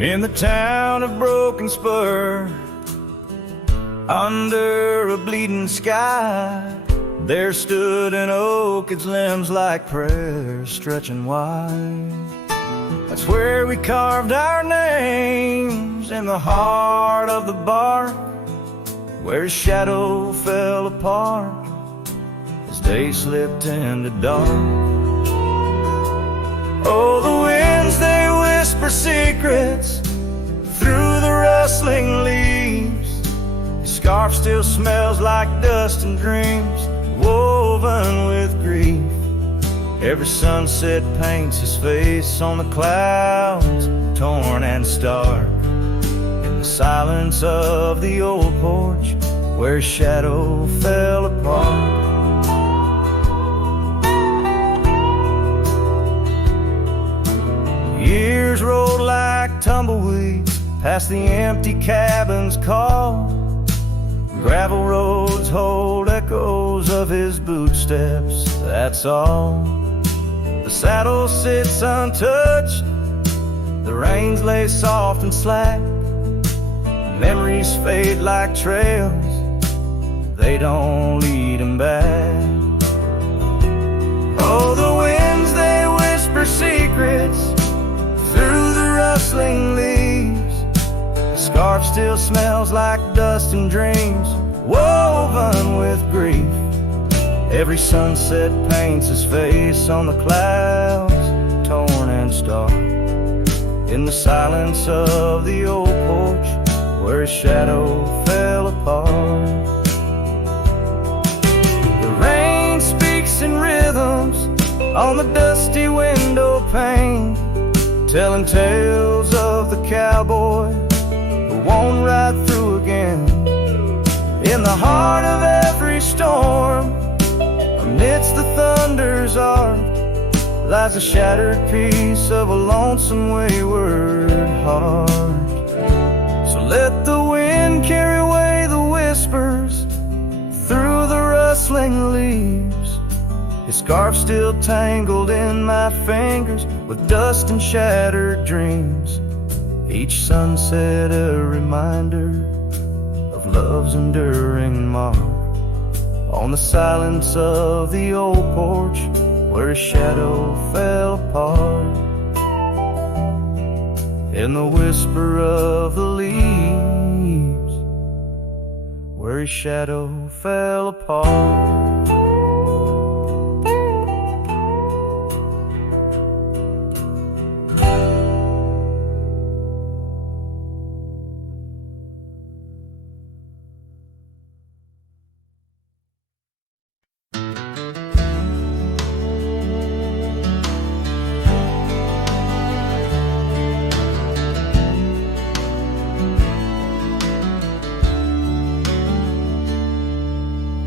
In the town of Broken Spur, under a bleeding sky, there stood an oak, its limbs like prayers stretching wide. That's where we carved our names, in the heart of the bark, where his shadow fell apart as day slipped into dark. Oh, the winds, they whisper secrets through the rustling leaves. His scarf still smells like dust and dreams woven with grief. Every sunset paints his face on the clouds, torn and stark. In the silence of the old porch, where his shadow fell apart. Years rolled like tumbleweeds past the empty cabin's call. Gravel roads hold echoes of his footsteps, that's all. The saddle sits untouched, the reins lay soft and slack. Memories fade like trails, they don't lead him back. Oh, the winds, they whisper secrets through the rustling leaves. The scarf still smells like dust and dreams woven with grief. Every sunset paints his face on the clouds, torn and stark. In the silence of the old porch, where his shadow fell apart. The rain speaks in rhythms on the dusty window pane, telling tales of the cowboy who won't ride through again. In the heart of every storm, amidst the thunder's arc, lies a shattered piece of a lonesome wayward heart. So let the wind carry away the whispers through the rustling leaves. His scarf still tangled in my fingers with dust and shattered dreams. Each sunset a reminder of love's enduring mark. On the silence of the old porch, where his shadow fell apart. In the whisper of the leaves, where his shadow fell apart.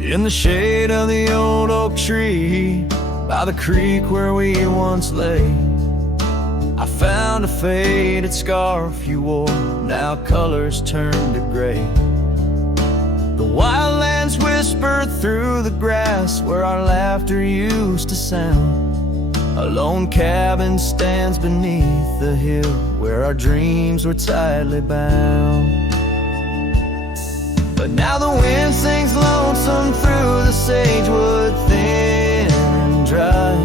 In the shade of the old oak tree, by the creek where we once lay, I found a faded scarf you wore, now colors turned to gray. The wildlands whisper through the grass where our laughter used to sound. A lone cabin stands beneath the hill where our dreams were tightly bound. But now the wind sings lonesome through the sagewood, thin and dry.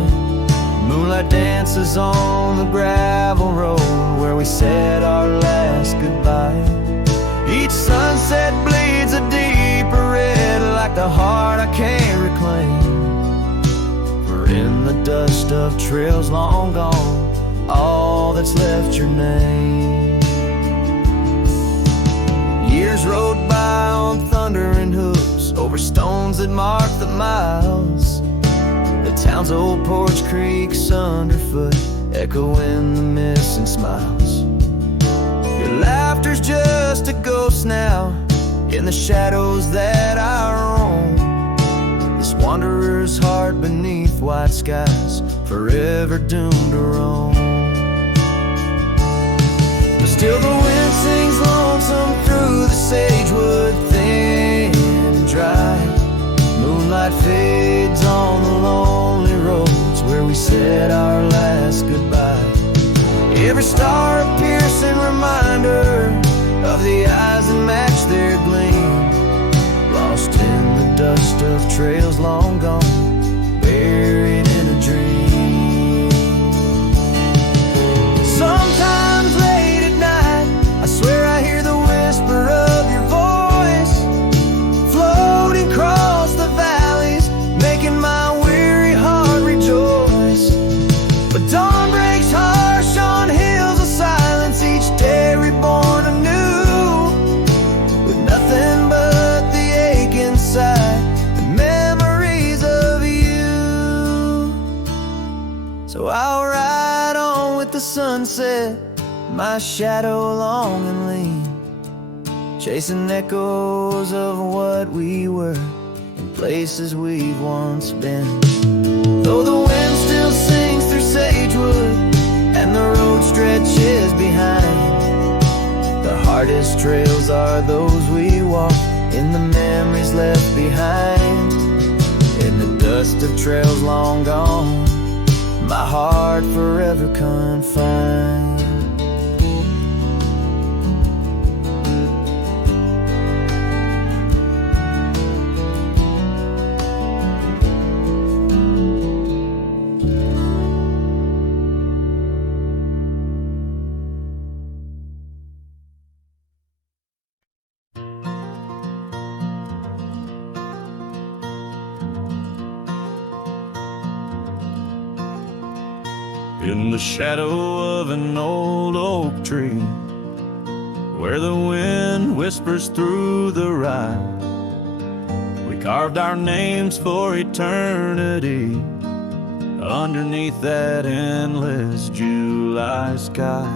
Moonlight dances on the gravel road where we said our last goodbye. Each sunset bleeds a deeper red, like the heart I can't reclaim. For in the dust of trails long gone, all that's left your name. Years rode by on thundering hooves over stones that mark the miles. The town's old porch creaks underfoot, echoing the missing smiles. Your laughter's just a ghost now in the shadows that I roam. This wanderer's heart beneath white skies, forever doomed to roam. But still the wind sings lonesome through the sagewood, thin and dry. Moonlight fades on the lonely roads where we said our last goodbye. Every every star a piercing reminder of the eyes that match their gleam. Lost in the dust of trails long gone, buried in a dream. Sometimes late at night, I swear I hear the whisper of your voice, floating across the valleys, making my weary heart rejoice. But dawn breaks harsh on hills of silence, each day reborn anew, with nothing but the ache inside and memories of you. So I'll ride on with the sunset, my shadow long and lean, chasing echoes of what we were in places we've once been. Though the wind still sings through sagewood and the road stretches behind, the hardest trails are those we walk in the memories left behind. In the dust of trails long gone, my heart forever confined. In the shadow of an old oak tree, where the wind whispers through the rye, we carved our names for eternity underneath that endless July sky.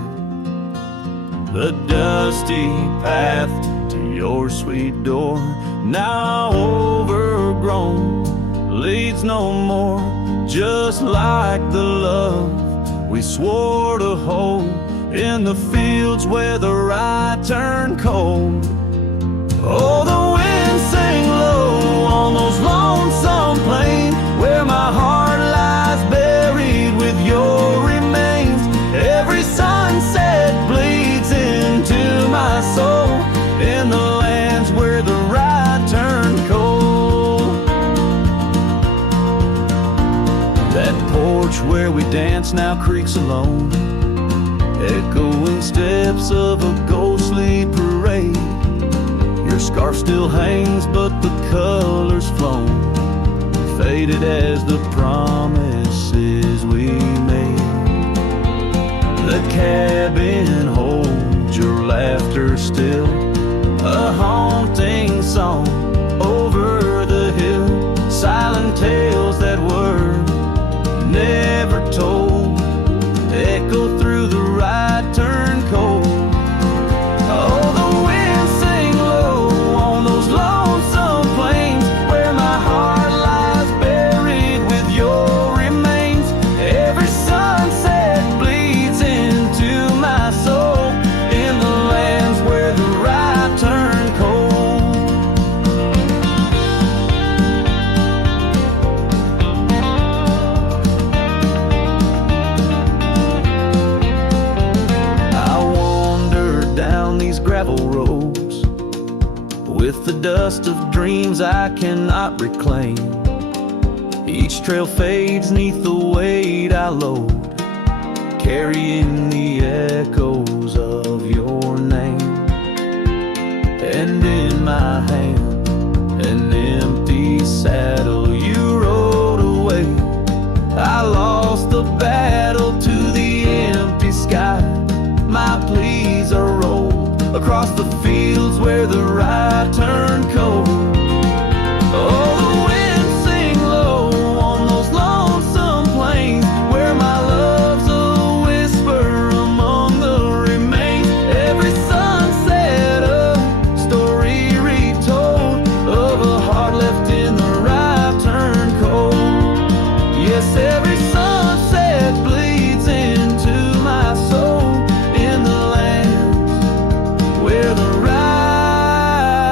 The dusty path to your sweet door, now overgrown, leads no more, just like the love we swore to hold in the fields where the rye turned cold. Oh, the wind sang low on those lonesome plains where my heart lies buried with your remains. Every sunset bleeds into my soul in the lands where the rye turned cold. That porch where we dance now creaks alone, echoing steps of a ghostly parade. Your scarf still hangs, but the color's flown, faded as the promises we made. The cabin holds your laughter still, a haunting song over the hill, silent tales that were never told, echo through the rye turned cold. Oh, the wind sang low on those lonesome plains where my heart lies buried with your remains. Every sunset bleeds into my soul in the lands where the rye turned cold. Gravel roads with the dust of dreams I cannot reclaim. Each trail fades neath the weight I load, carrying the echoes of your name. And in my hand, an empty saddle you rode away. I lost the battle to the empty sky. My pleas are rolled across the fields where the rye turned cold. Oh, the wind sing low on those lonesome plains where my love's a whisper among the remains. Every sunset a story retold of a heart left in the rye turned cold. Yes, every sunset bleeds into my soul in the land where the rye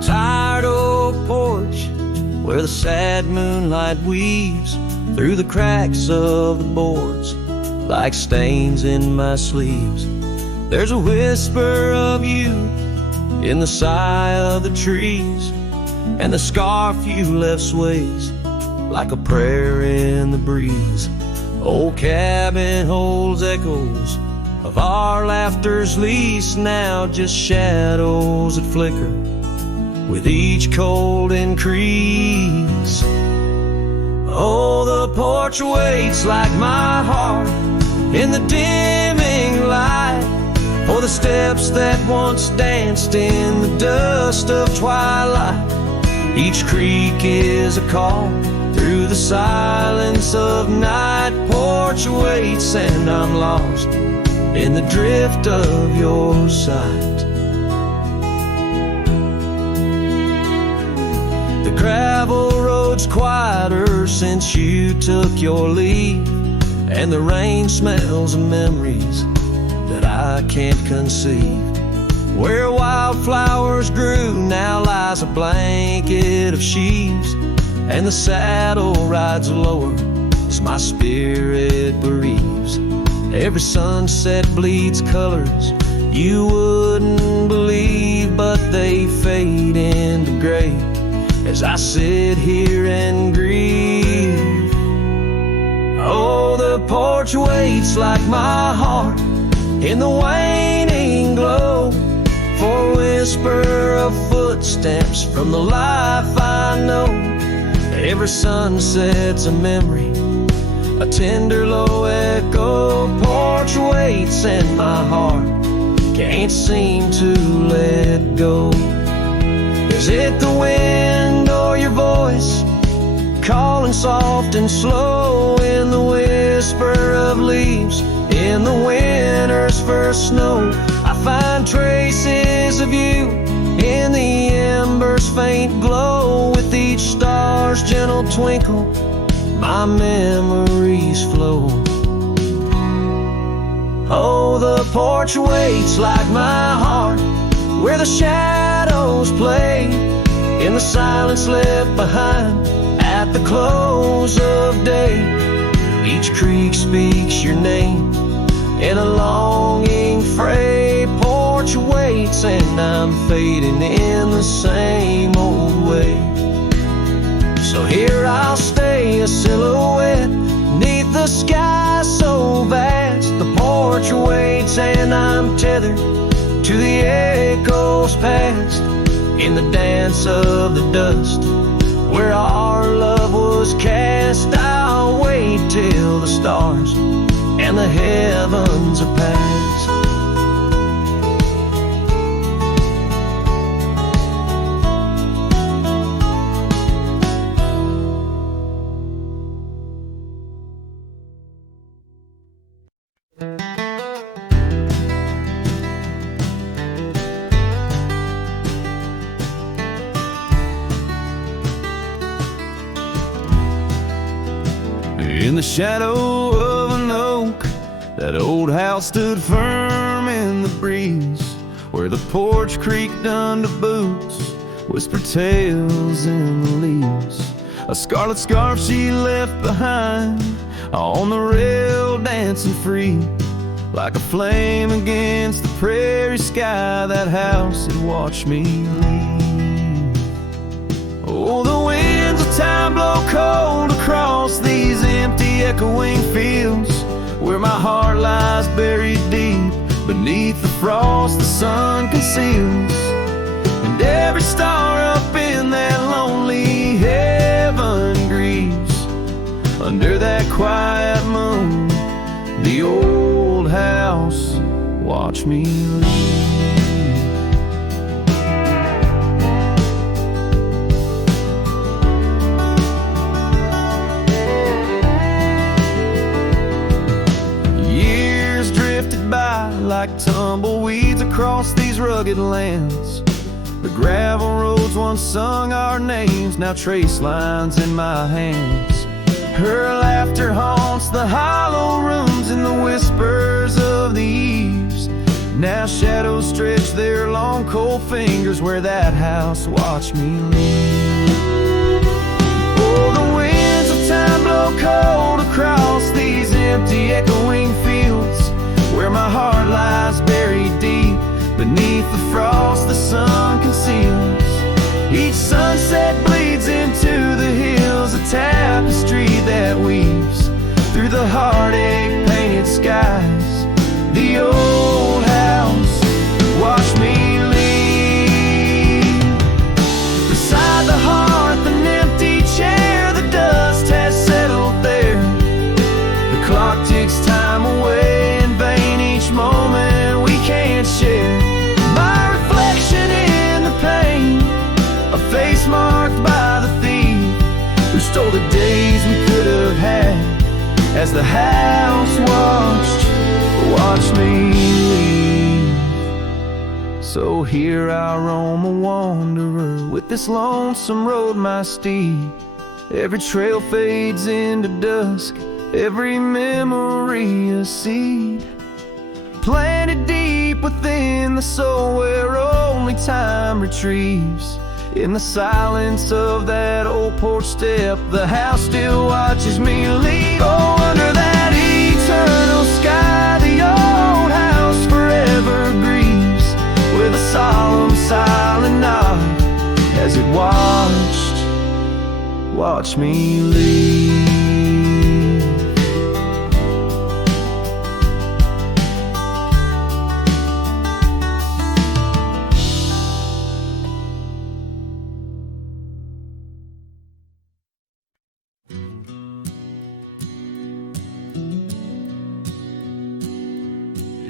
tired old porch where the sad moonlight weaves through the cracks of the boards like stains in my sleeves. There's a whisper of you in the sigh of the trees, and the scarf you left sways like a prayer in the breeze. Old cabin holds echoes of our laughter's lease, now just shadows that flicker with each cold increase. Oh, the porch waits like my heart in the dimming light for the steps that once danced in the dust of twilight. Each creak is a call through the silence of night. Porch waits and I'm lost in the drift of your sight. The gravel road's quieter since you took your leave, and the rain smells of memories that I can't conceive. Where wildflowers grew now lies a blanket of sheaves, and the saddle rides lower as my spirit bereaves. Every sunset bleeds colors you wouldn't believe, but they fade into gray as I sit here and grieve. Oh, the porch waits like my heart in the waning glow for a whisper of footsteps from the life I know. Every sunset's a memory, a tender low echo. Porch waits and my heart can't seem to let go. Is it the wind or your voice calling soft and slow in the whisper of leaves in the winter's first snow? I find traces of you in the embers' faint glow. With each star's gentle twinkle, my memories flow. Oh, the porch waits like my heart where the shadows play in the silence left behind at the close of day. Each creek speaks your name in a longing fray. Porch waits and I'm fading in the same old way. So here I'll stay, a silhouette neath the sky so vast. The porch waits and I'm tethered to the echoes past. In the dance of the dust where our love was cast, I'll wait till the stars and the heavens are past. In the shadow of an oak, that old house stood firm in the breeze, where the porch creaked under boots, whispered tales in the leaves. A scarlet scarf she left behind on the rail, dancing free like a flame against the prairie sky. That house had watched me leave. Oh, the winds of time blow cold across these empty echoing fields, where my heart lies buried deep beneath the frost the sun conceals. And every star up in that lonely heaven grieves under that quiet moon. The old house watched me leave. By like tumbleweeds across these rugged lands. The gravel roads once sung our names, now trace lines in my hands. Her laughter haunts the hollow rooms and the whispers of the eaves. Now shadows stretch their long cold fingers where that house watched me leave. Oh, the winds of time blow cold across these empty echoing fields, where my heart lies buried deep beneath the frost the sun conceals. Each sunset bleeds into the hills, a tapestry that weaves through the heartache painted skies. The old house watched me leave. Beside the hearth, an empty chair, the dust has settled there. The clock ticks time away in vain, each moment we can't share. My reflection in the pain, a face marked by the thief who stole the days we could have had, as the house watched me leave. So here I roam a wanderer, with this lonesome road my steed. Every trail fades into dusk, every memory a seed, planted deep within the soul where only time retrieves. In the silence of that old porch step, the house still watches me leave. Oh, under that eternal sky, the old house forever grieves, with a solemn silent nod as it watched me leave.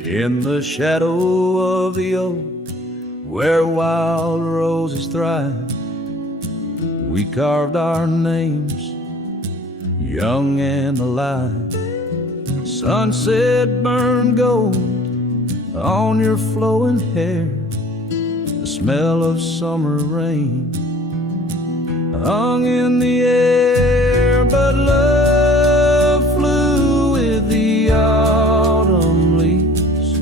In the shadow of the oak, where wild roses thrive, we carved our names, young and alive. Sunset burned gold on your flowing hair, the smell of summer rain hung in the air. But love flew with the autumn leaves,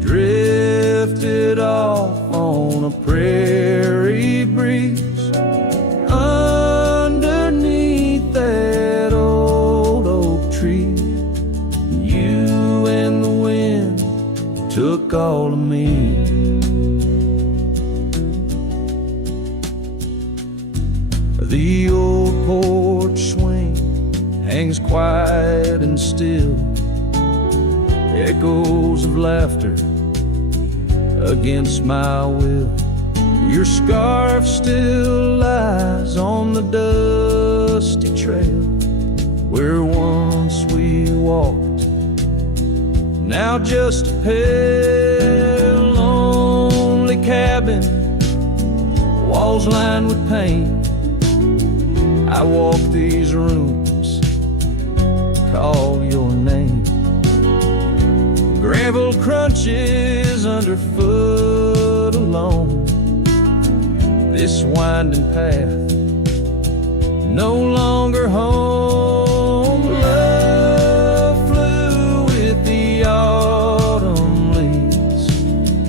drifted off on a prairie breeze. Underneath that old oak tree, you and the wind took all of me. The old porch swing hangs quiet and still, echoes of laughter against my will. Your scarf still lies on the dusty trail where once we walked, now just a pale, lonely cabin, walls lined with paint. I walk these rooms, call your name. Gravel crunches underfoot alone. This winding path, no longer home. Love flew with the autumn leaves,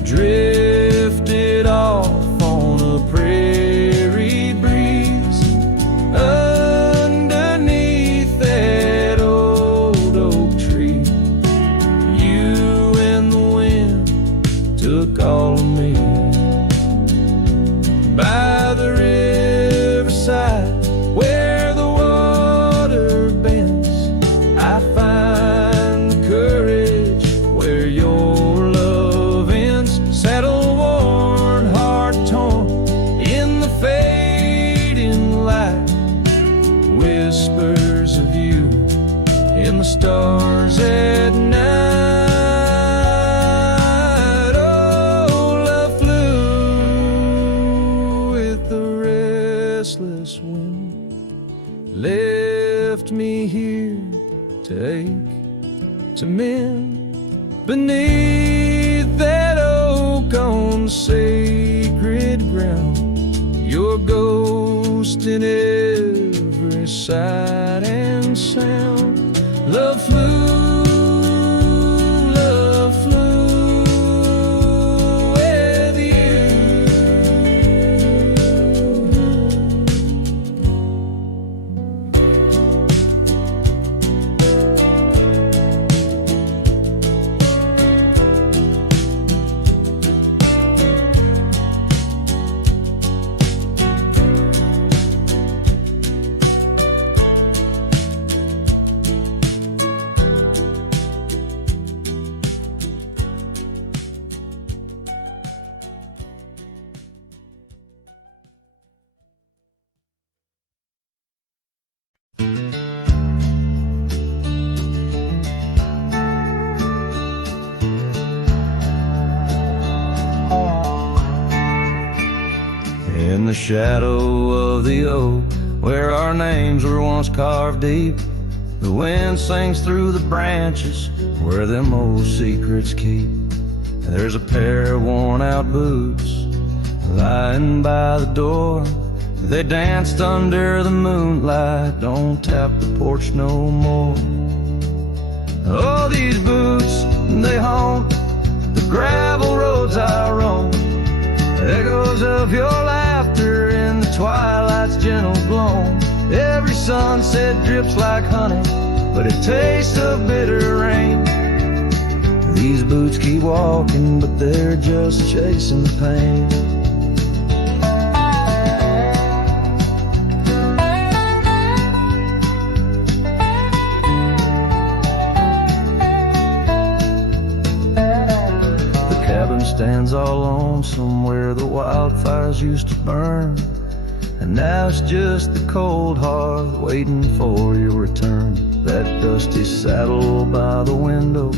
drifted off on a prairie breeze. Underneath that old oak tree, you and the wind took all of me. By the riverside, where the water bends, I find the courage where your love ends. Saddle worn, heart torn, in the fading light, whispers of you in the stars at night. Wind left me here to ache, to mend beneath that oak on sacred ground. Your ghost in every sight and sound. Love flew with you the shadow of the oak, where our names were once carved deep. The wind sings through the branches, where them old secrets keep. There's a pair of worn-out boots lying by the door. They danced under the moonlight, don't tap the porch no more. Oh, these boots, they haunt the gravel roads I roam. Echoes of your laughter in the twilight's gentle gloam. Every sunset drips like honey, but it tastes of bitter rain. These boots keep walking, but they're just chasing the pain. The cabin stands all lonesome where the wildfires used to burn. And now it's just the cold hearth waiting for your return. That dusty saddle by the window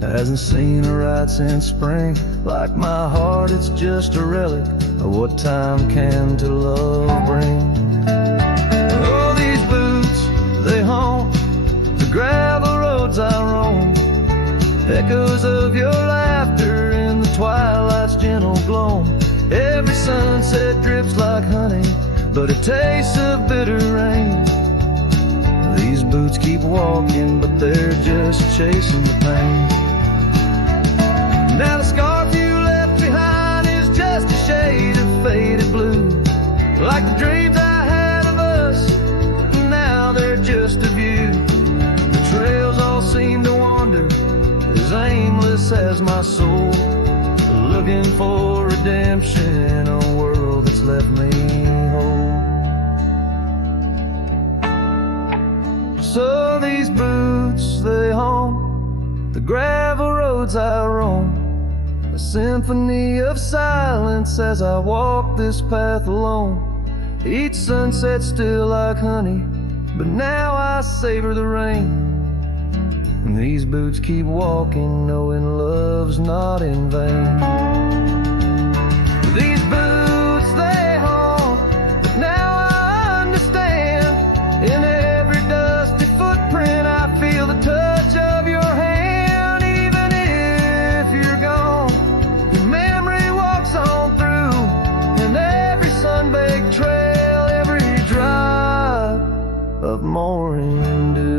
hasn't seen a ride since spring. Like my heart, it's just a relic of what time can to love bring. Oh, these boots, they haunt the gravel roads I roam. Echoes of your laughter in the twilight's gentle glow. Every sunset drips like honey, but it tastes of bitter rain. These boots keep walking, but they're just chasing the pain. Now the scarf you left behind is just a shade of faded blue. Like the dreams I had of us, now they're just of you. The trails all seem to wander, as aimless as my soul, looking for redemption in a world that's left me whole. So these boots, they haunt the gravel roads I roam. A symphony of silence as I walk this path alone. Each sunset still like honey, but now I savor the rain. And these boots keep walking, knowing love's not in vain. These boots, they haunt, but now I understand. In every dusty footprint I feel the touch of your hand. Even if you're gone, your memory walks on through. And every sun-baked trail, every drop of morning dew.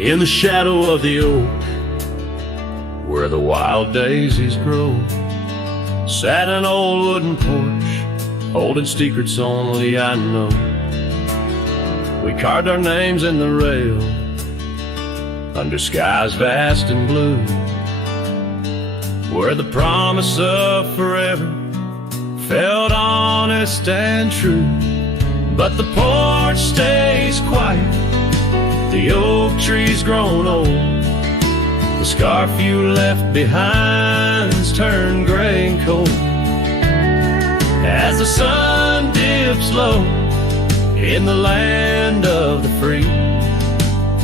In the shadow of the oak, where the wild daisies grow, sat an old wooden porch, holding secrets only I know. We carved our names in the rail, under skies vast and blue, where the promise of forever felt honest and true. But the porch stays quiet, the oak tree's grown old. The scarf you left behind's turned gray and cold. As the sun dips low in the land of the free,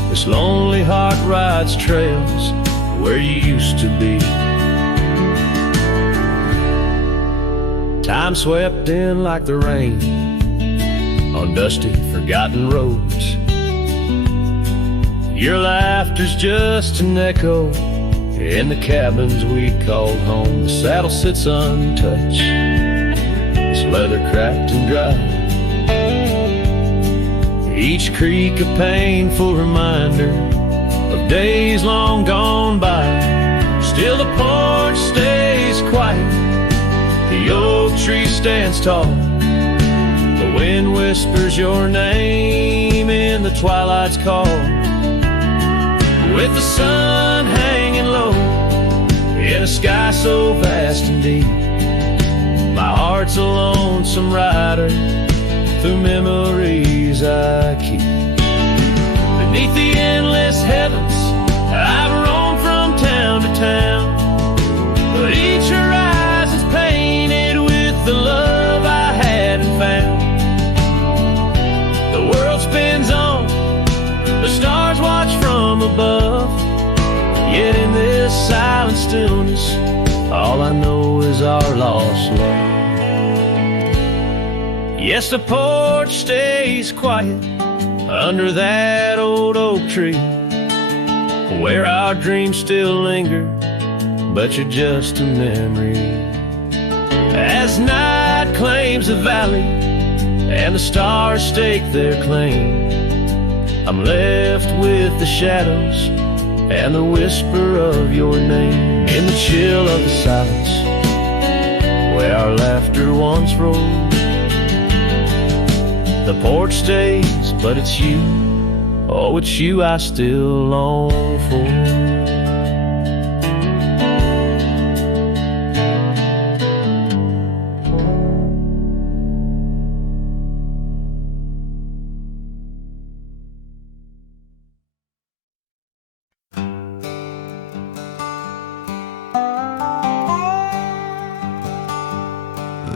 this lonely heart rides trails where you used to be. Time swept in like the rain on dusty, forgotten roads. Your laughter's just an echo in the cabins we called home. The saddle sits untouched, its leather cracked and dry. Each creak a painful reminder of days long gone by. Still the porch stays quiet, the oak tree stands tall. The wind whispers your name in the twilight's call. With the sun hanging low in a sky so vast and deep, my heart's a lonesome rider through memories I keep. Beneath the endless heavens, I've roamed from town to town, but each ride stillness, all I know is our lost love. Yes, the porch stays quiet under that old oak tree, where our dreams still linger, but you're just a memory. As night claims the valley and the stars stake their claim, I'm left with the shadows and the whisper of your name. In the chill of the silence, where our laughter once rolled, the porch stays, but it's you, oh, it's you I still long for.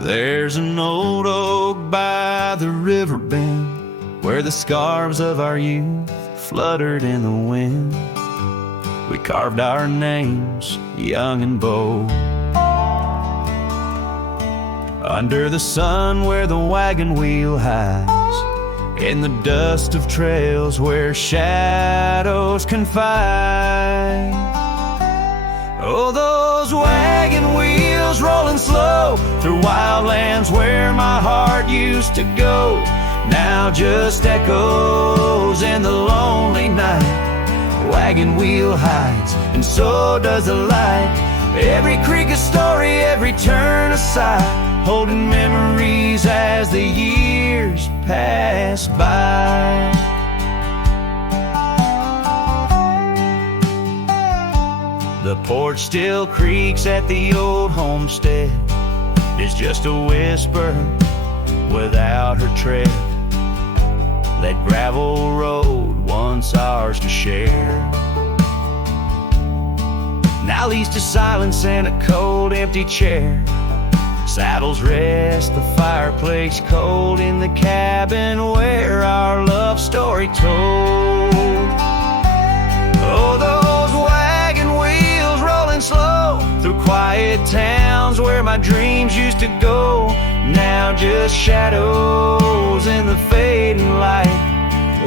There's an old oak by the river bend, where the scarves of our youth fluttered in the wind. We carved our names, young and bold, under the sun where the wagon wheel hides, in the dust of trails where shadows confide. Oh, those wagon wheels rolling slow through wildlands where my heart used to go, now just echoes in the lonely night. Wagon wheel hides, and so does the light. Every creek a story, every turn a sigh, holding memories as the years pass by. The porch still creaks at the old homestead, it's just a whisper without her tread. That gravel road once ours to share, now leads to silence and a cold empty chair. Saddles rest, the fireplace cold in the cabin where our love story told. Oh, those wagon wheels rolling slow through quiet towns where my dreams used to go, now just shadows in the fading light.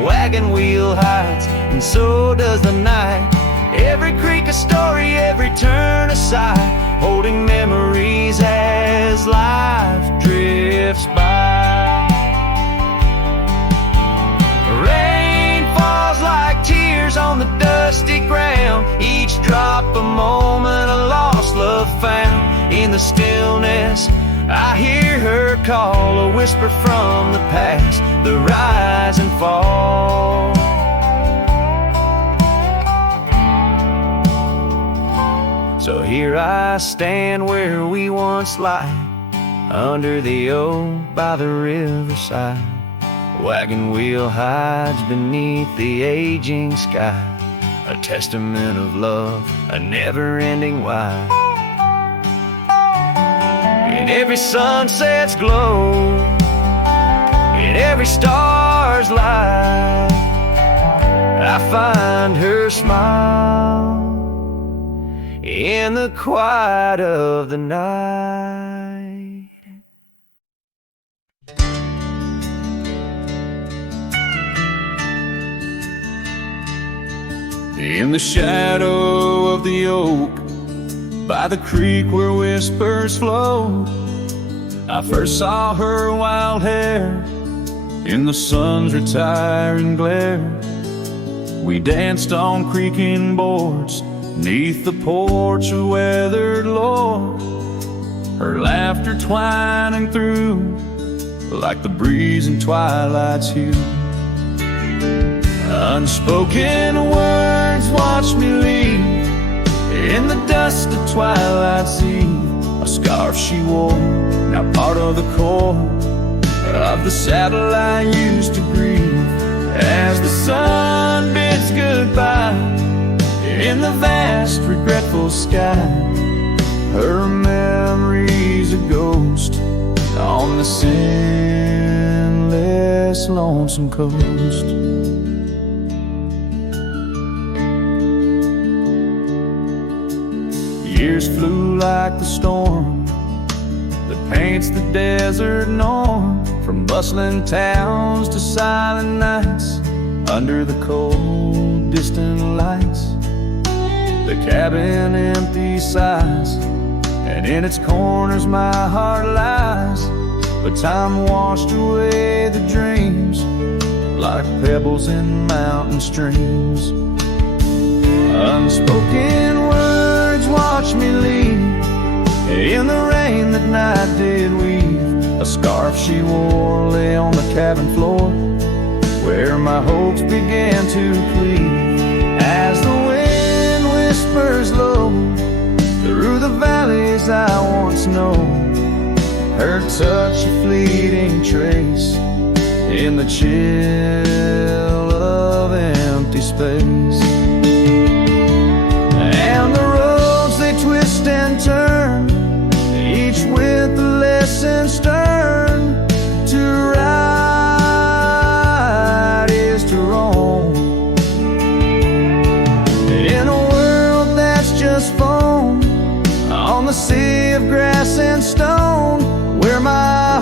Wagon wheel hides, and so does the night. Every creek a story, every turn a sigh, holding memories as life drifts by. Rain falls like tears on the dusty ground, each drop a moment, a lost love found. In the stillness I hear her call, a whisper from the past, the rise and fall. So here I stand where we once lie, under the oak by the riverside. Wagon wheel hides beneath the aging sky, a testament of love, a never-ending why. In every sunset's glow, in every star's light, I find her smile in the quiet of the night. In the shadow of the oak, by the creek where whispers flow, I first saw her wild hair in the sun's retiring glare. We danced on creaking boards 'neath the porch of weathered lore, her laughter twining through like the breeze in twilight's hue. Unspoken words watched me leave in the dust of twilight sea. A scarf she wore, now part of the core of the saddle I used to breathe. As the sun bids goodbye in the vast regretful sky, her memory's a ghost on the endless lonesome coast. Years flew like the storm that paints the desert norm, from bustling towns to silent nights under the cold, distant lights. The cabin empty sighs, and in its corners my heart lies. But time washed away the dreams like pebbles in mountain streams. Unspoken words watch me leave in the rain that night did weave. A scarf she wore lay on the cabin floor, where my hopes began to plead. As the wind whispers low through the valleys I once known, her touch a fleeting trace in the chill of empty space. And the roads they twist and turn, each with a lesson stern. To right is to wrong, in a world that's just foam on the sea of grass and stone, where my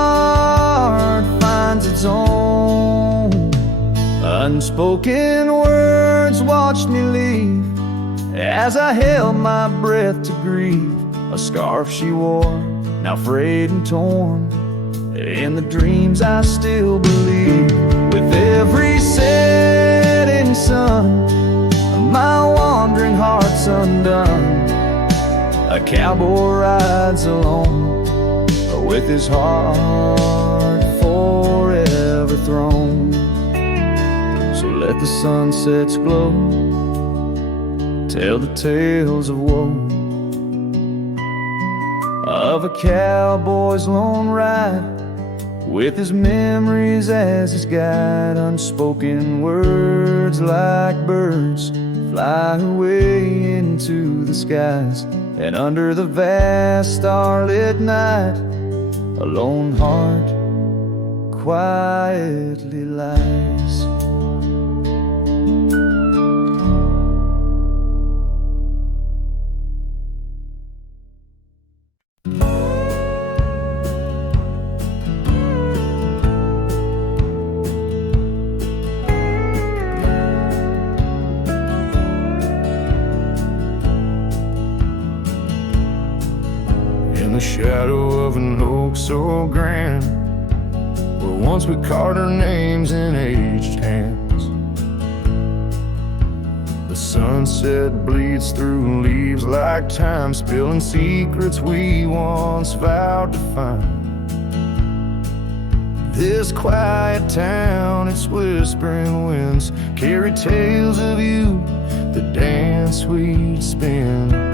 heart finds its own. Unspoken words watched me leave as I held my breath to grieve. A scarf she wore, now frayed and torn, in the dreams I still believe. With every setting sun, my wandering heart's undone. A cowboy rides alone, with his heart forever thrown. So let the sunsets glow, tell the tales of woe, of a cowboy's lone ride, with his memories as his guide. Unspoken words like birds fly away into the skies, and under the vast starlit night, a lone heart quietly lies. In the shadow of an oak so grand, where once we carved our names in aged hands, the sunset bleeds through leaves like time, spilling secrets we once vowed to find. This quiet town, its whispering winds carry tales of you, the dance we'd spin.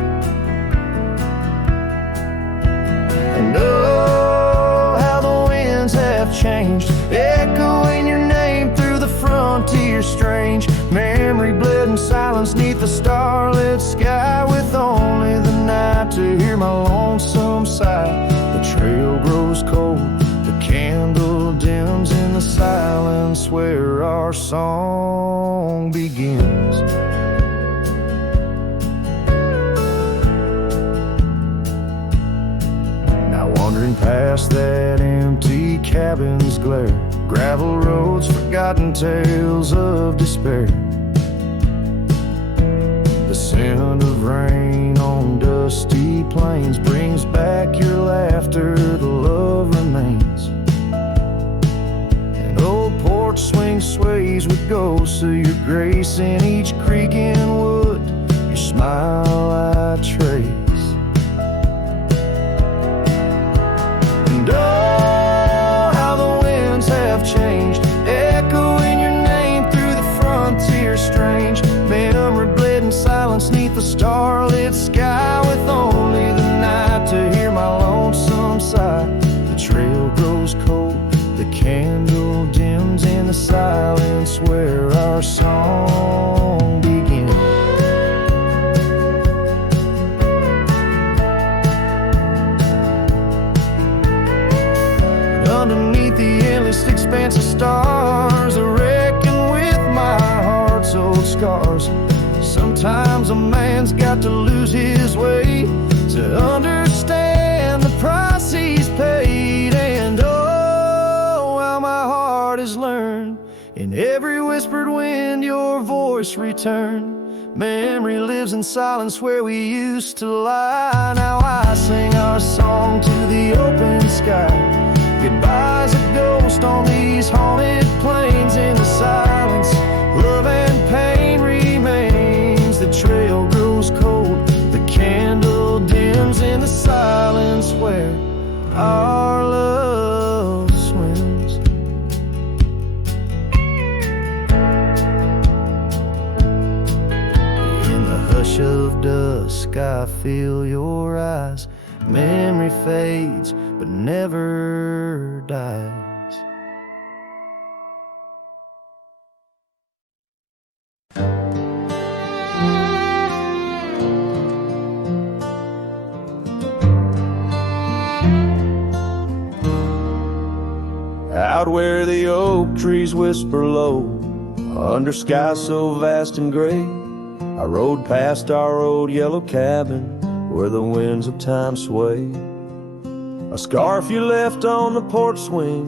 And oh, how the winds have changed, echoing your name through the frontier strange. Memory bled in silence neath the starlit sky, with only the night to hear my lonesome sigh. The trail grows cold, the candle dims in the silence where our song begins. Wandering past that empty cabin's glare, gravel roads, forgotten tales of despair. The scent of rain on dusty plains brings back your laughter, the love remains. An old porch swing sways with ghosts of your grace, in each creek and wood your smile I trace. And oh, how the winds have changed, echoing your name through the frontier strange. Memory bled in silence neath the starlit sky, with only the night to hear my lonesome sigh. The trail grows cold, the candle dims in the silence where our song begins. Underneath the endless expanse of stars, I reckon with my heart's old scars. Sometimes a man's got to lose his way to understand the price he's paid. And oh, how my heart has learned in every whispered wind your voice returned. Memory lives in silence where we used to lie. Now I sing our song to the open sky. Goodbye's a ghost on these haunted plains. In the silence, love and pain remains. The trail grows cold, the candle dims in the silence where our love swims. In the hush of dusk, I feel your eyes. Memory fades, but never dies. Out where the oak trees whisper low, under skies so vast and gray, I rode past our old yellow cabin where the winds of time sway. A scarf you left on the porch swing,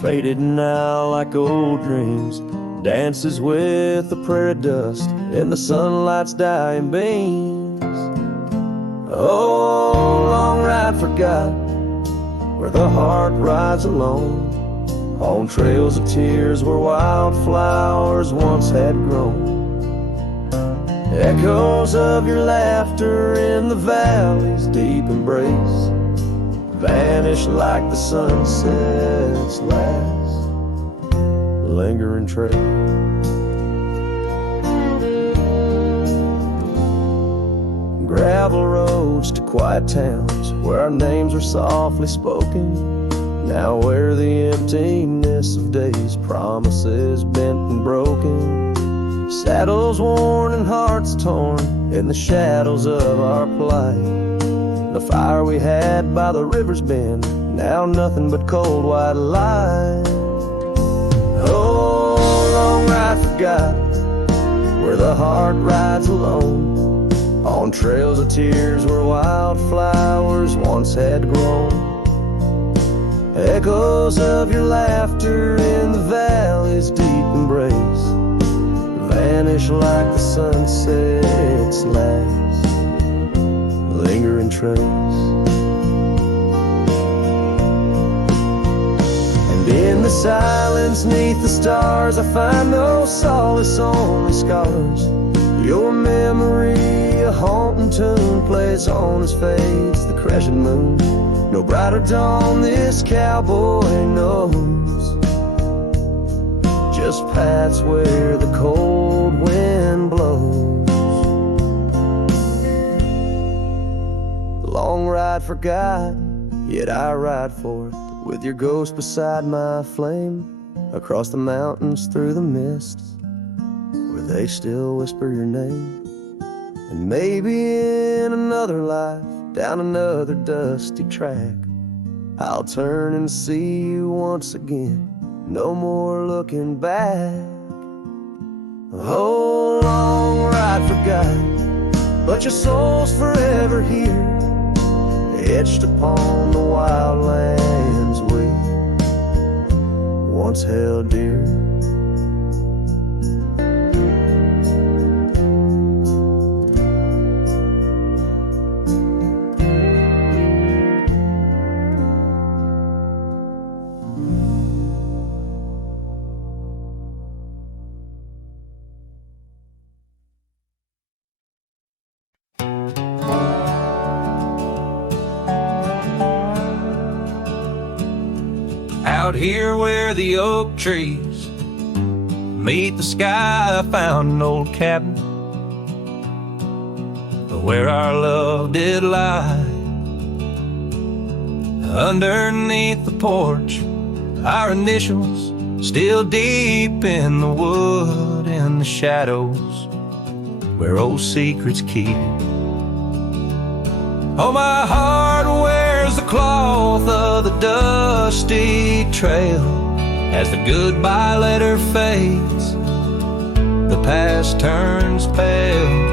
faded now like old dreams, dances with the prairie dust in the sunlight's dying beams. Oh, long ride forgotten, where the heart rides alone, on trails of tears where wildflowers once had grown. Echoes of your laughter in the valley's deep embrace vanish like the sunset's last lingering trace. Gravel roads to quiet towns where our names are softly spoken, now where the emptiness of days, promises bent and broken, saddles worn and hearts torn in the shadows of our plight. The fire we had by the river's bend, now nothing but cold white light. Oh, long ride forgotten, where the heart rides alone, on trails of tears where wildflowers once had grown. Echoes of your laughter in the valley's deep embrace vanish like the sunset's last lingering trace. And in the silence neath the stars, I find no solace, only scars. Your memory, a haunting tune, plays on as fades the crescent moon. No brighter dawn this cowboy knows, just paths where the cold wind blows. Long ride forgotten, yet I ride forth with your ghost beside my flame, across the mountains through the mists where they still whisper your name. And maybe in another life, down another dusty track, I'll turn and see you once again, no more looking back. Oh, long ride forgotten, but your soul's forever here, etched upon the wild lands we once held dear. Out here where the oak trees meet the sky, I found an old cabin where our love did lie. Underneath the porch, our initials still deep in the wood, in the shadows where old secrets keep. Oh, my heart wears the cloth of the dusty trail as the goodbye letter fades. The past past turns pale.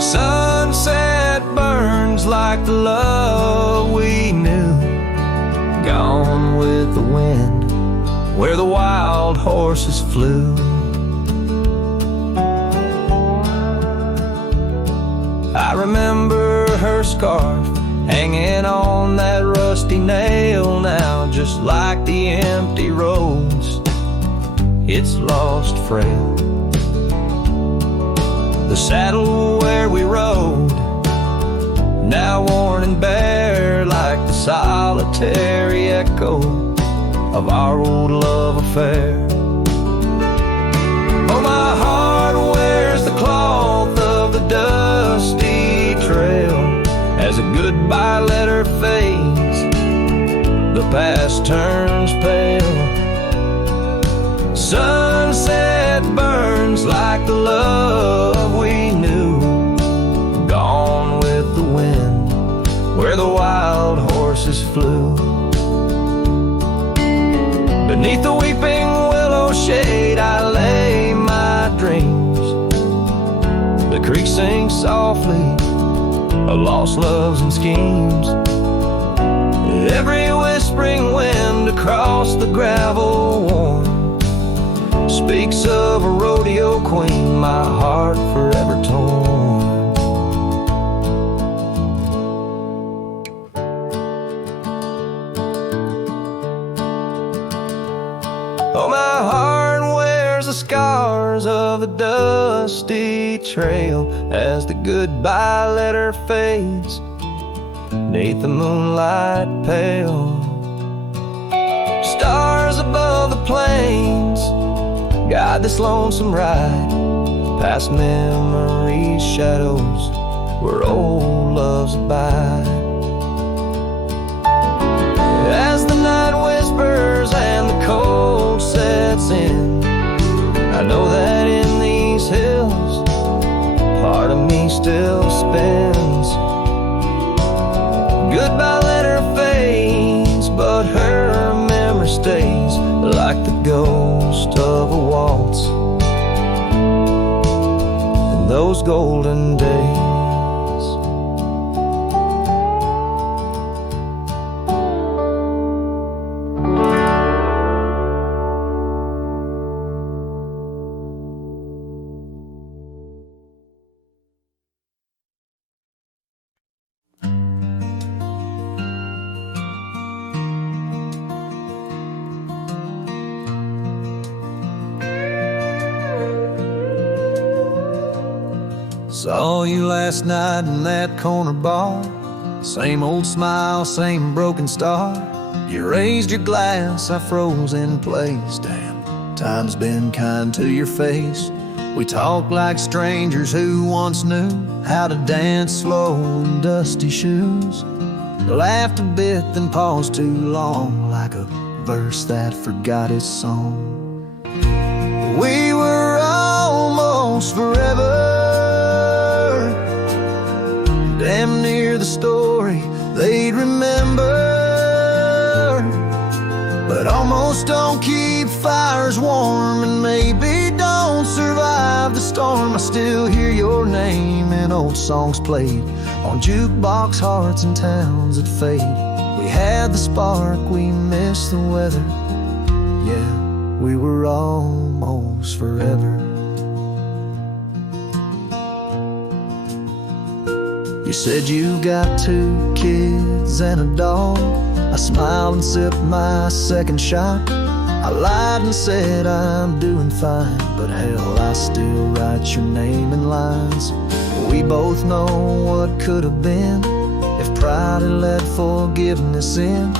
Sunset burns like the love we knew, gone with the wind where the wild horses flew. I remember her scarf hanging on that rusty nail now, just like the empty roads, it's lost frail. The saddle where we rode, now worn and bare, like the solitary echo of our old love affair. Oh, my heart wears the cloth of the dusty trail as a goodbye letter fades, the past turns pale. Sunset burns like the love we knew, gone with the wind where the wild horses flew. Beneath the weeping willow shade I lay my dreams. The creek sings softly of lost loves and schemes. Every whispering wind across the gravel worn speaks of a rodeo queen, my heart forever torn. Oh, my heart wears the scars of the dusty trail as the goodbye letter fades neath the moonlight pale. Stars above the plains guide this lonesome ride past memory's shadows where old loves abide. As the night whispers and the cold sets in, I know that in these hills part of me still spins. Goodbye letter fades, but her memory stays like the ghost of a waltz in those golden days. Saw you last night in that corner bar. Same old smile, same broken star. You raised your glass, I froze in place. Damn, time's been kind to your face. We talked like strangers who once knew how to dance slow in dusty shoes. Laughed a bit, then paused too long, like a verse that forgot its song. We were almost forever, damn near the story they'd remember. But almost don't keep fires warm, and maybe don't survive the storm. I still hear your name in old songs played on jukebox hearts and towns that fade. We had the spark, we missed the weather. Yeah, we were almost forever. You said you got 2 kids and a dog. I smiled and sipped my second shot. I lied and said I'm doing fine, but hell, I still write your name in lines. We both know what could have been if pride had let forgiveness in.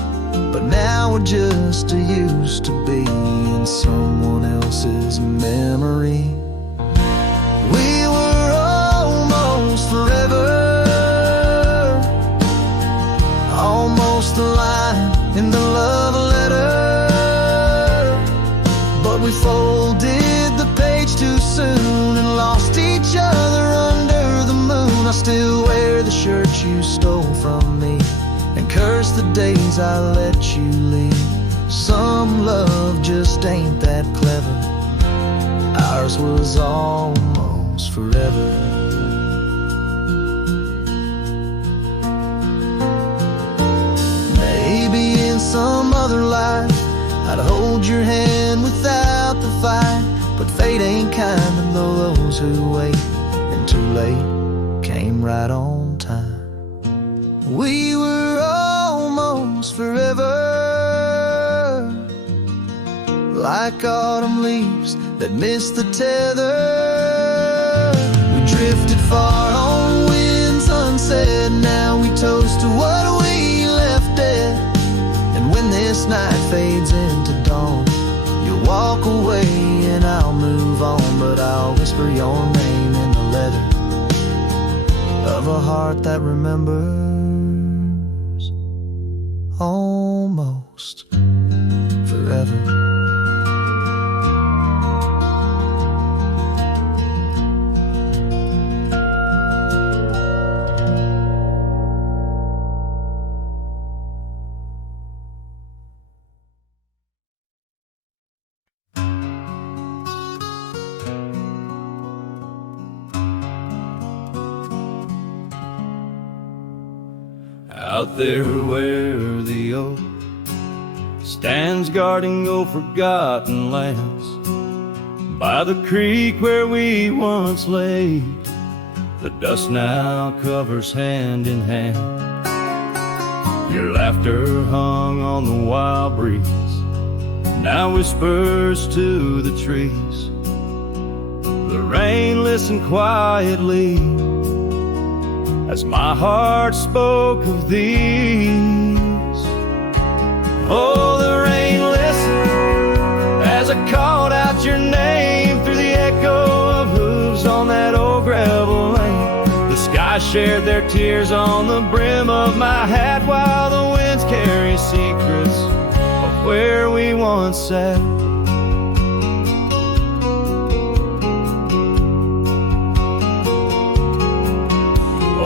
But now we're just used to be in someone else's memory. We were almost forever, almost a line in the love letter. But we folded the page too soon and lost each other under the moon. I still wear the shirt you stole from me and curse the days I let you leave. Some love just ain't that clever. Our ours was almost forever. Maybe in some other life I'd hold your hand without the fight, but fate ain't kind to those who wait, and too late came right on time. We were almost forever, like autumn leaves that missed the tether. We drifted far on winds unsaid, now we toast to what we left dead. And when this night fades into dawn, you'll walk away and I'll move on, but I'll whisper your name in the letter of a heart that remembers almost forever. Out there where the oak stands guarding old forgotten lands, by the creek where we once lay, the dust now covers hand in hand. Your laughter hung on the wild breeze, now whispers to the trees. The rain listened quietly as my heart spoke of these. Oh, the rain listened as I called out your name through the echo of hooves on that old gravel lane. The sky shared their tears on the brim of my hat, while the winds carry secrets of where we once sat.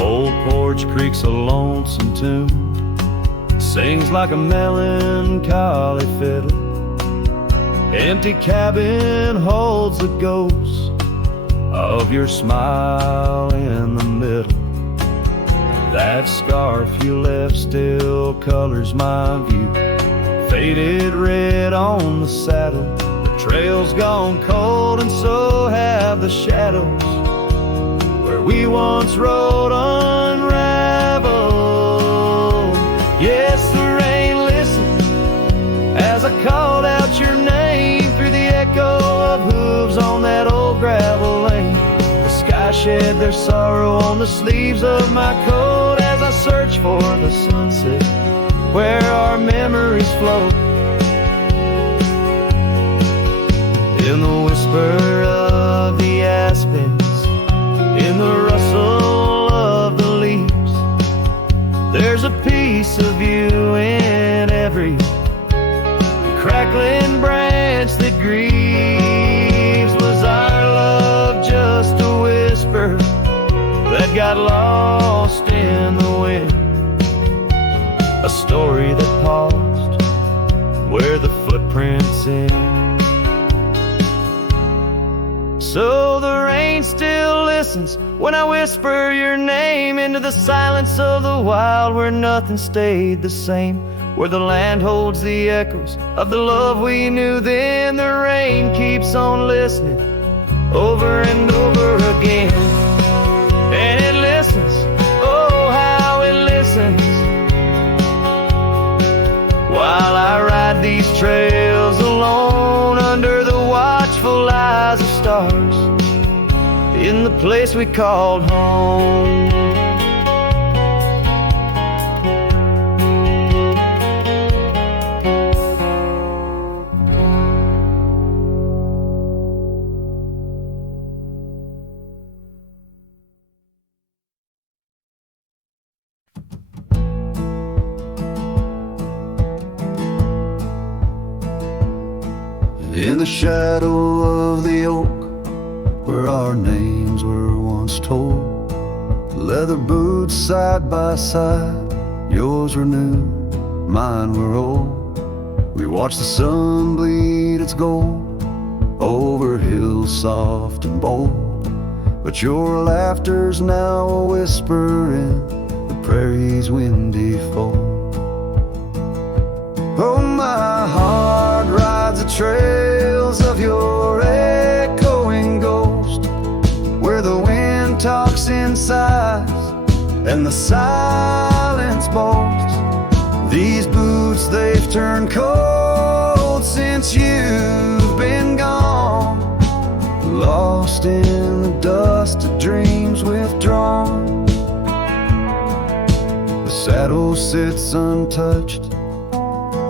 Old Porch Creek's a lonesome tune, sings like a melancholy fiddle. Empty cabin holds the ghost of your smile in the middle. That scarf you left still colors my view, faded red on the saddle. The trail's gone cold and so have the shadows where we once rode unraveled. Yes, the rain listened as I called out your name through the echo of hooves on that old gravel lane. The sky shed their sorrow on the sleeves of my coat as I search for the sunset where our memories float. In the whisper of the aspens, in the rustle of the leaves, there's a piece of you in every crackling branch that grieves. Was our love just a whisper that got lost in the wind? A story that paused where the footprints end. So the rain still listens when I whisper your name into the silence of the wild, where nothing stayed the same, where the land holds the echoes of the love we knew then. The rain keeps on listening over and over again, and it listens, oh how it listens, while I ride these trails alone under the watchful eyes of stars in the place we called home. In the shadow of the oak where our names were once told, leather boots side by side, yours were new, mine were old. We watched the sun bleed its gold over hills soft and bold. But your laughter's now a whisper in the prairie's windy fold. Oh, my heart rides the trails of your echoing ghost, where the wind talks in sighs and the silence boasts. These boots, they've turned cold since you've been gone, lost in the dust of dreams withdrawn. The saddle sits untouched,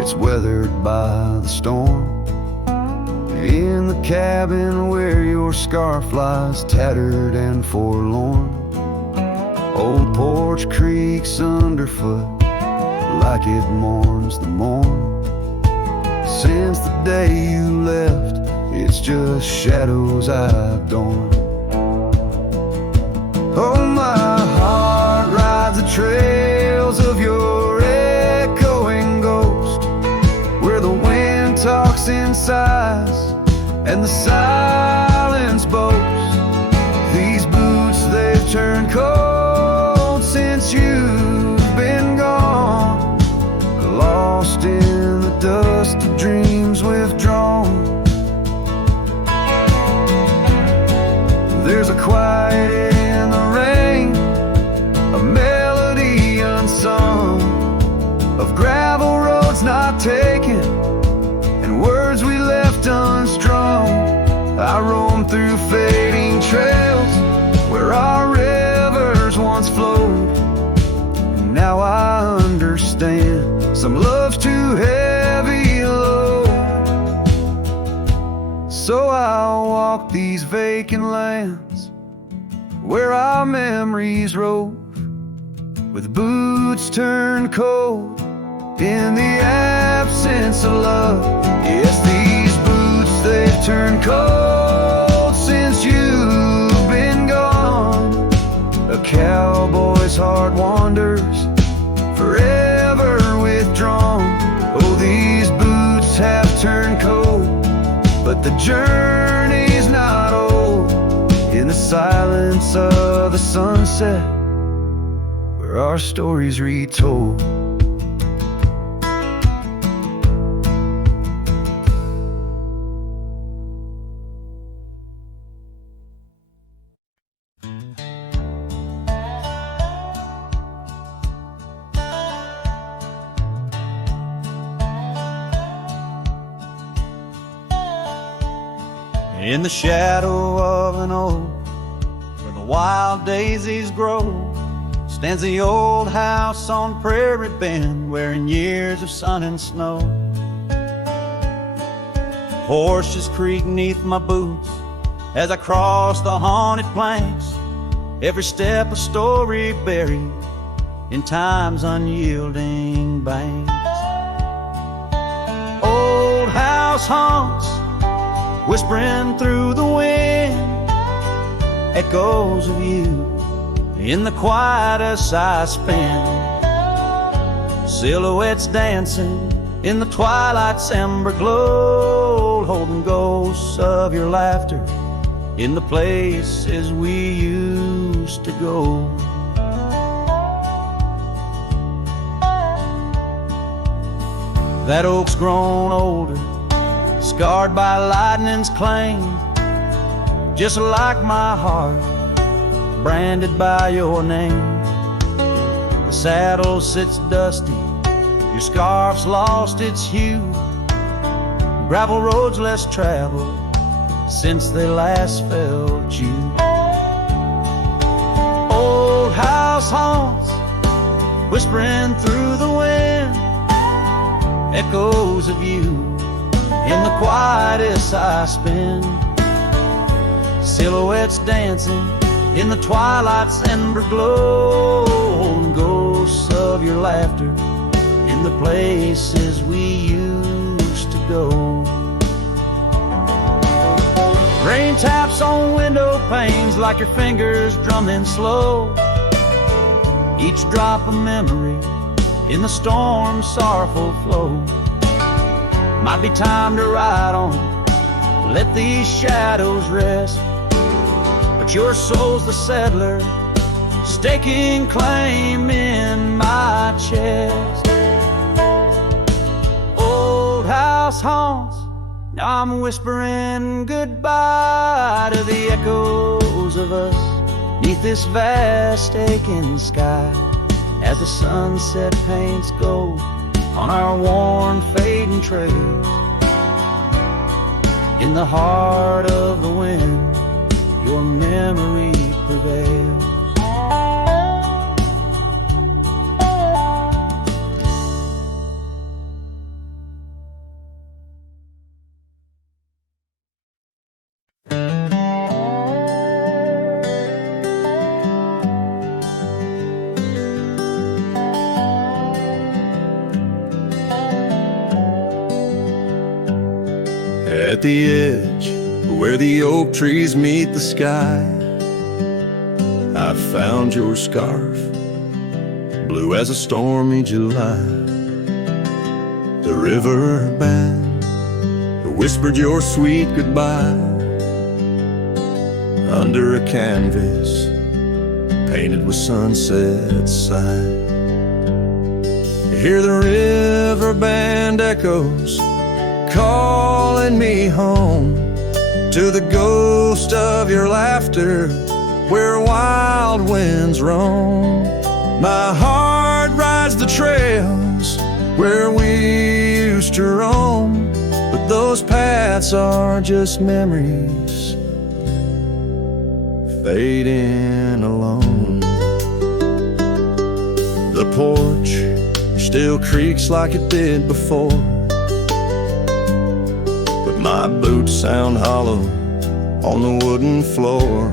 it's weathered by the storm. In the cabin where your scarf lies tattered and forlorn, old porch creaks underfoot like it mourns the morn. Since the day you left, it's just shadows I've dorn. Oh, my heart rides the trails of your echoing ghost, where the wind talks in sighs and the silence boasts. These boots, they've turned cold since you've been gone, lost in the dust of dreams withdrawn. There's a quiet in the rain, a melody unsung, of gravel roads not taken and words we left unstrung. I roam through fading trails where our rivers once flowed, and now I understand some love's too heavy a load. So I'll walk these vacant lands where our memories rove, with boots turned cold in the absence of love. Yes, these boots, they've turned cold since you've been gone. A cowboy's heart wanders, forever withdrawn. Oh, these boots have turned cold, but the journey's not old. In the silence of the sunset, where our stories retold. In the shadow of an oak where the wild daisies grow, stands the old house on Prairie Bend, wearing years of sun and snow. Horses creak neath my boots as I cross the haunted planks, every step a story buried in time's unyielding banks. Old house haunts, whispering through the wind, echoes of you in the quietest I spend. Silhouettes dancing in the twilight's ember glow, holding ghosts of your laughter in the places we used to go. That oak's grown older, scarred by lightning's claim, just like my heart, branded by your name. The saddle sits dusty, your scarf's lost its hue, gravel roads less traveled since they last felt you. Old house haunts, whispering through the wind, echoes of you in the quietest I spend. Silhouettes dancing in the twilight's ember glow, and ghosts of your laughter in the places we used to go. Rain taps on window panes like your fingers drumming slow, each drop a memory in the storm's sorrowful flow. Might be time to ride on, let these shadows rest. But your soul's the settler, staking claim in my chest. Old house haunts, now I'm whispering goodbye to the echoes of us 'neath this vast aching sky, as the sunset paints gold on our worn fading trails. In the heart of the wind, your memory prevails. At the edge where the oak trees meet the sky, I found your scarf, blue as a stormy July. The river band whispered your sweet goodbye under a canvas painted with sunset sight. You hear the river band echoes calling me home to the ghost of your laughter where wild winds roam. My heart rides the trails where we used to roam, but those paths are just memories fading alone. The porch still creaks like it did before, my boots sound hollow on the wooden floor.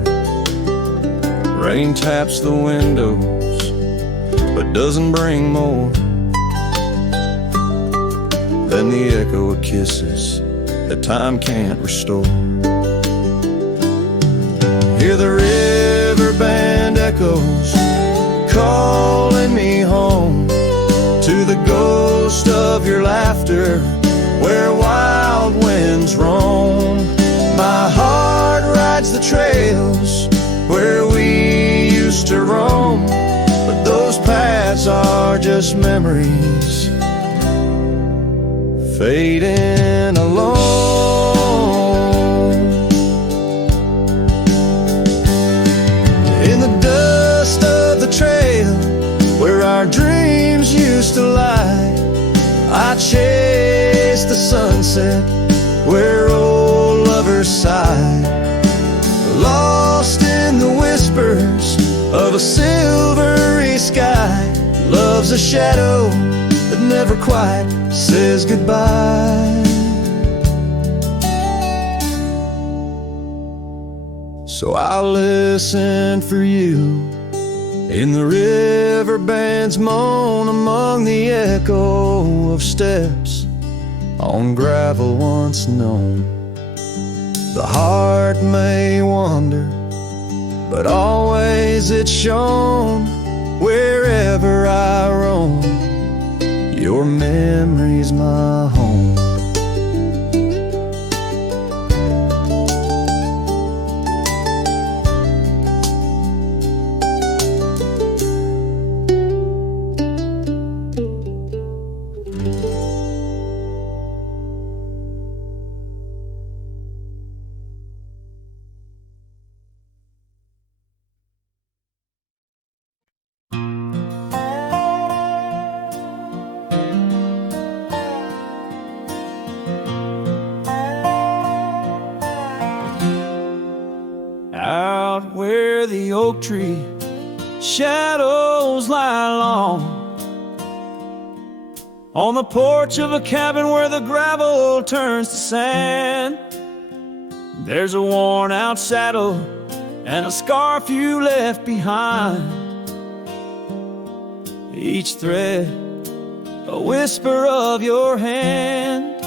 Rain taps the windows, but doesn't bring more than the echo of kisses that time can't restore. Hear the river band echoes calling me home to the ghost of your laughter where wild winds roam. My heart rides the trails where we used to roam, but those paths are just memories fading alone. In the dust of the trail where our dreams used to lie, I chase the sunset where old lovers sigh, lost in the whispers of a silvery sky. Love's a shadow that never quite says goodbye. So I'll listen for you in the river band's moan, among the echo of steps on gravel once known. The heart may wander, but always it's shown wherever I roam. Your memory's my home. Out where the oak tree shadows lie long, on the porch of a cabin where the gravel turns to sand, there's a worn out saddle and a scarf you left behind. Each thread a whisper of your hand.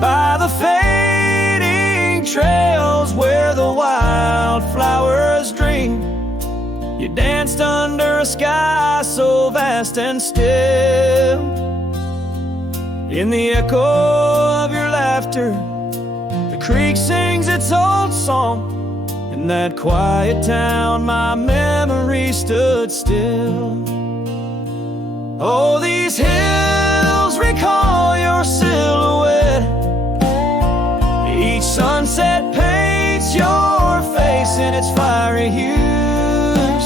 By the fading trails where the wildflowers dream, you danced under a sky so vast and still. In the echo of your laughter, creek sings its old song. In that quiet town, my memory stood still. Oh, these hills recall your silhouette. Each sunset paints your face in its fiery hues.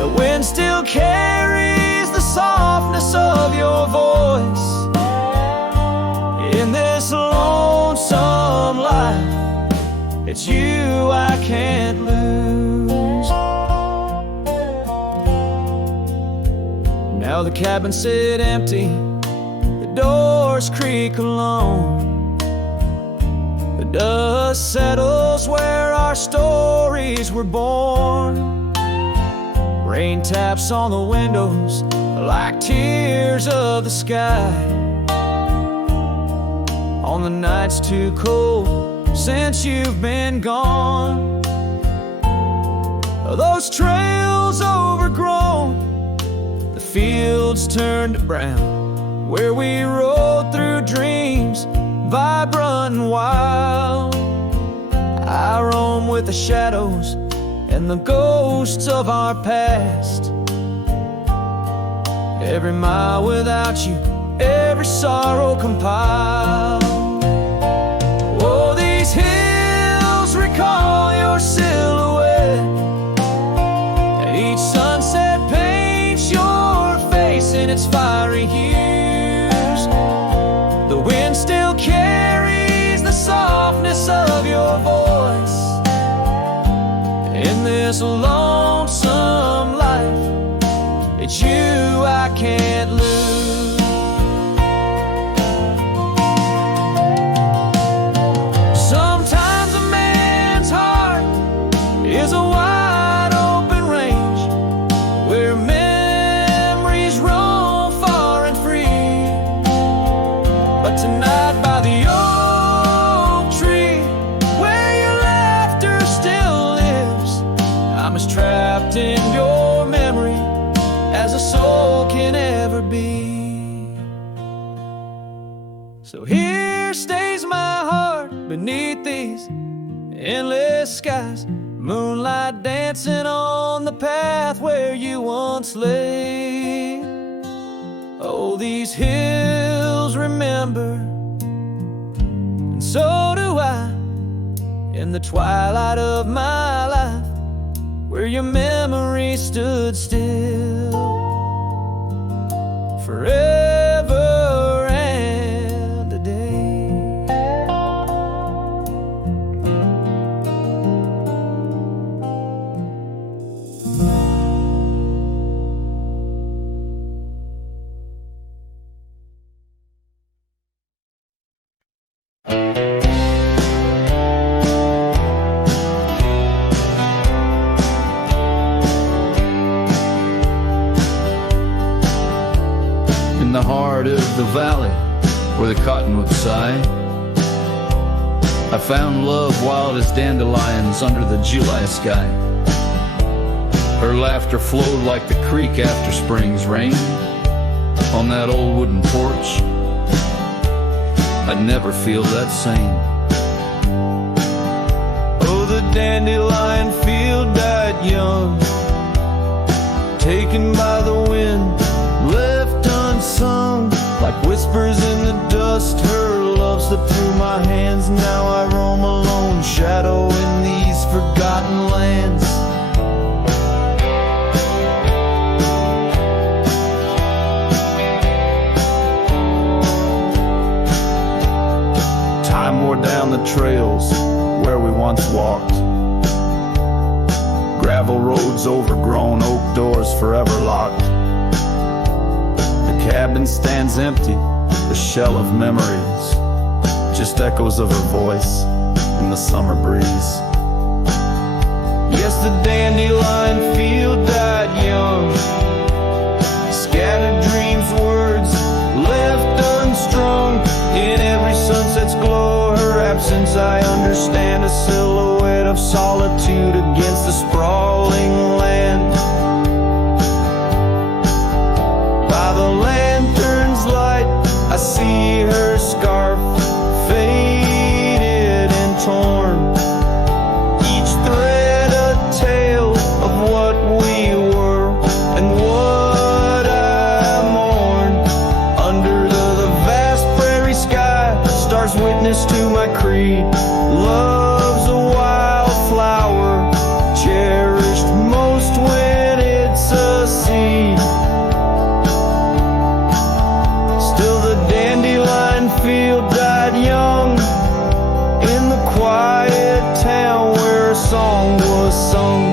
The wind still carries the softness of your voice. In this lonesome life, it's you I can't lose. Now the cabins sit empty, the doors creak alone. The dust settles where our stories were born. Rain taps on the windows like tears of the sky. On the nights too cold since you've been gone. Those trails overgrown, the fields turned to brown, where we rode through dreams, vibrant and wild. I roam with the shadows and the ghosts of our past. Every mile without you, every sorrow compiled. Oh, these hills recall your silhouette, and each sunset paints your face in its fiery hues. The wind still carries the softness of your voice. In this lonesome life, it's you I can't lose. Sometimes a man's heart is a wide open range where memories roam far and free. But tonight by the oak tree, where your laughter still lives, I'm as trapped in your memory as a soul can ever be. So here stays my heart beneath these endless skies, moonlight dancing on the path where you once lay. Oh, these hills remember, and so do I, in the twilight of my life, where your memory stood still forever and a day. In the heart of the valley where the cottonwoods sigh, I found love wild as dandelions under the July sky. Her laughter flowed like the creek after spring's rain. On that old wooden porch, I'd never feel that same. Oh, the dandelion field died young, taken by the wind, left unsung, like whispers in the dust. Her love slipped through my hands. Now I roam alone, shadow in these forgotten lands. Time wore down the trails where we once walked, gravel roads overgrown, oak doors forever locked. The cabin stands empty, the shell of memories, just echoes of her voice in the summer breeze. Yes, the dandelion field died young, scattered dreams, words left unstrung. In every sunset's glow, her absence I understand, a silhouette of solitude against the sprawling land. By the lantern's light, I see her scarf faded song was sung